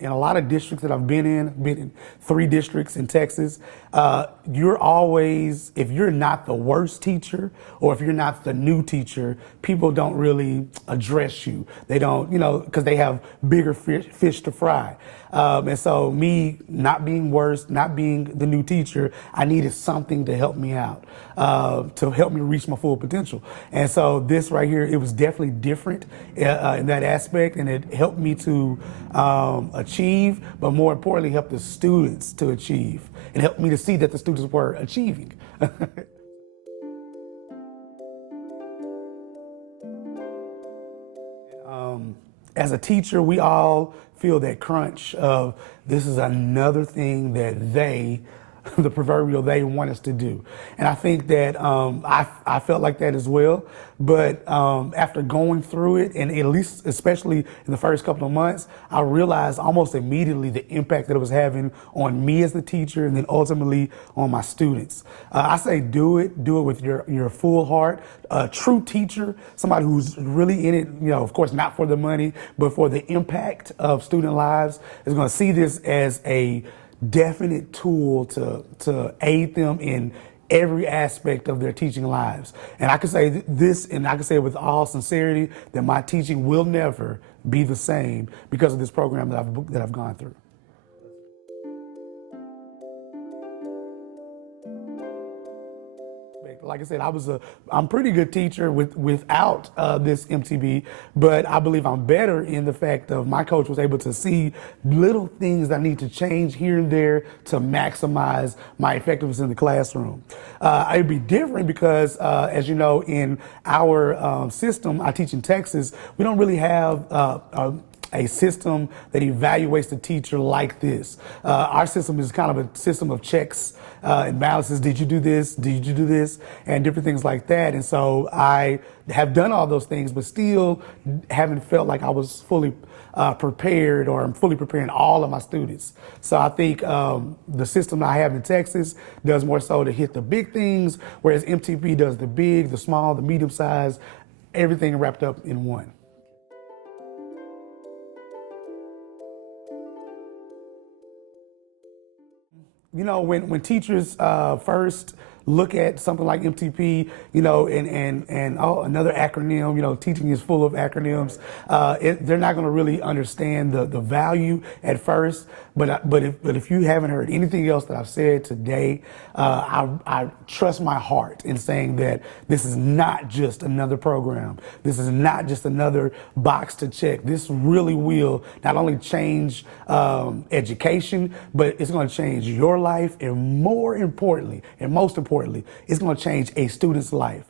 In a lot of districts that I've been in 3 districts in Texas, you're always, if you're not the worst teacher or if you're not the new teacher, people don't really address you. They don't, because they have bigger fish to fry. And so me not being worse, not being the new teacher, I needed something to help me out, to help me reach my full potential. And so this right here, it was definitely different in that aspect, and it helped me to achieve, but more importantly, help the students to achieve and help me to see that the students were achieving. As a teacher, we all feel that crunch of this is another thing that they, the proverbial they, want us to do. And I think that I felt like that as well. But after going through it, and at least especially in the first couple of months, I realized almost immediately the impact that it was having on me as the teacher and then ultimately on my students. I say do it with your full heart. A true teacher, somebody who's really in it, of course not for the money, but for the impact of student lives, is going to see this as a definite tool to aid them in every aspect of their teaching lives. And I can say this, and I can say with all sincerity, that my teaching will never be the same because of this program that I've gone through. Like I said, I'm a pretty good teacher without this MTB, but I believe I'm better in the fact of my coach was able to see little things that I need to change here and there to maximize my effectiveness in the classroom. It'd be different because, as you know, in our system, I teach in Texas, we don't really have a system that evaluates the teacher like this. Our system is kind of a system of checks and balances. Did you do this? Did you do this? And different things like that. And so I have done all those things, but still haven't felt like I was fully prepared, or I'm fully preparing all of my students. So I think the system I have in Texas does more so to hit the big things, whereas MTP does the big, the small, the medium size, everything wrapped up in one. When teachers first look at something like MTP, and another acronym, teaching is full of acronyms, they're not going to really understand the value at first. But if you haven't heard anything else that I've said today, I trust my heart in saying that this is not just another program. This is not just another box to check. This really will not only change education, but it's going to change your life, and more importantly, and most importantly, it's going to change a student's life.